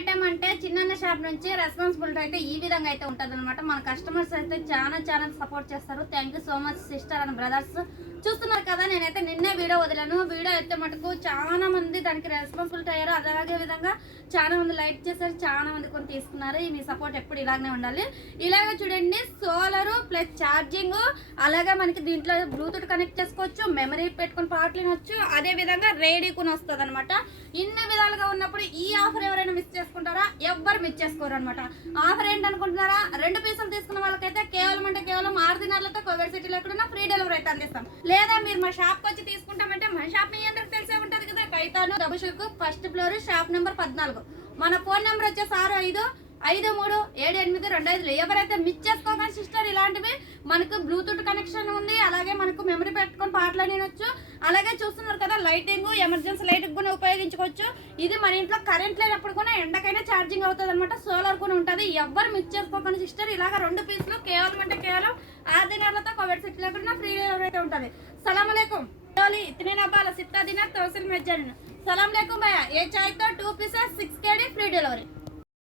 Item అంటే చిన్న shop నుంచి రెస్పాన్సిబిలిటీ అయితే ఈ విధంగా అయితే ఉంటుంది అనమాట. మన కస్టమర్స్ అయితే చాలా సపోర్ట్ చేస్తారు. Thank you so much sister and brothers. చూస్తున్నారు కదా, నేనైతే నిన్నే వీడియో వదిలాను. వీడియో అయితే మటుకు చాలా మంది దానికి రెస్పాన్సిబిలిటీ అయ్యారు. అలాగే విధంగా చాలా మంది లైక్ చేశారు, చాలా మంది కొన్ని తీసుకున్నారు. మీ సపోర్ట్ ఎప్పుడు ఇలాగనే ఉండాలి. ఇలాగే చూడండి, సోలర్ ప్లస్ ఛార్జింగ్, అలాగే మనకి దీంట్లో బ్లూటూత్ కనెక్ట్ చేసుకోవచ్చు, మెమరీ పెట్టుకుని పాటలు వినొచ్చు, అదే విధంగా రేడియో కూడా వస్తుంది అనమాట. ఇన్ని విధాలుగా ఉన్నప్పుడు ఈ ఆఫర్ ఎవరైనా మిస్ చేసుకుంటారా? ఎవ్వరు మిస్ చేసుకోరు అనమాట. ఆఫర్ ఏంటనుకుంటున్నారా? 2 పీసులు తీసుకున్న వాళ్ళకైతే కేవలం 6 దినాలతో కోవిడ్ సిటీలో ఎక్కడున్నా ఫ్రీ డెలివరీ అయితే అందిస్తాం. లేదా మీరు మా షాప్కి వచ్చి తీసుకుంటామంటే మా షాప్ మీ అందరికి తెలిసే ఉంటుంది కదా, కైతాను డబుషుకు ఫస్ట్ ఫ్లోర్, షాప్ నెంబర్ 14. మన ఫోన్ నెంబర్ వచ్చేసి 65537825. ఎవరైతే మిస్ చేసుకోగానే సిస్టర్, ఇలాంటివి మనకు బ్లూటూత్ కనెక్షన్ ఉంది, అలాగే మనకు మెమరీ పెట్టుకొని పాటలు వినొచ్చు. అలాగే చూస్తున్నారు కదా, లైటింగ్, ఎమర్జెన్సీ లైటింగ్ కూడా ఉపయోగించుకోవచ్చు. ఇది మన ఇంట్లో కరెంట్ లేనప్పుడు కూడా ఎండకైనా ఛార్జింగ్ అవుతుంది అనమాట. సోలార్ కూడా ఉంటుంది. ఎవరు మిస్ చేసుకోకండి సిస్టర్. ఇలాగ 2 పీసులు కేవలం 6 దినాలతో కోవిడ్ సిటీ లేకుండా ఫ్రీ డెలివరీ అయితే ఉంటుంది. సలాం అలైకుం. इतने ना बाला 7 दिन तो में सलाम अलैकुम भैया, ये चाय तो 2 पीसेस 6 KD फ्री डिलीवरी।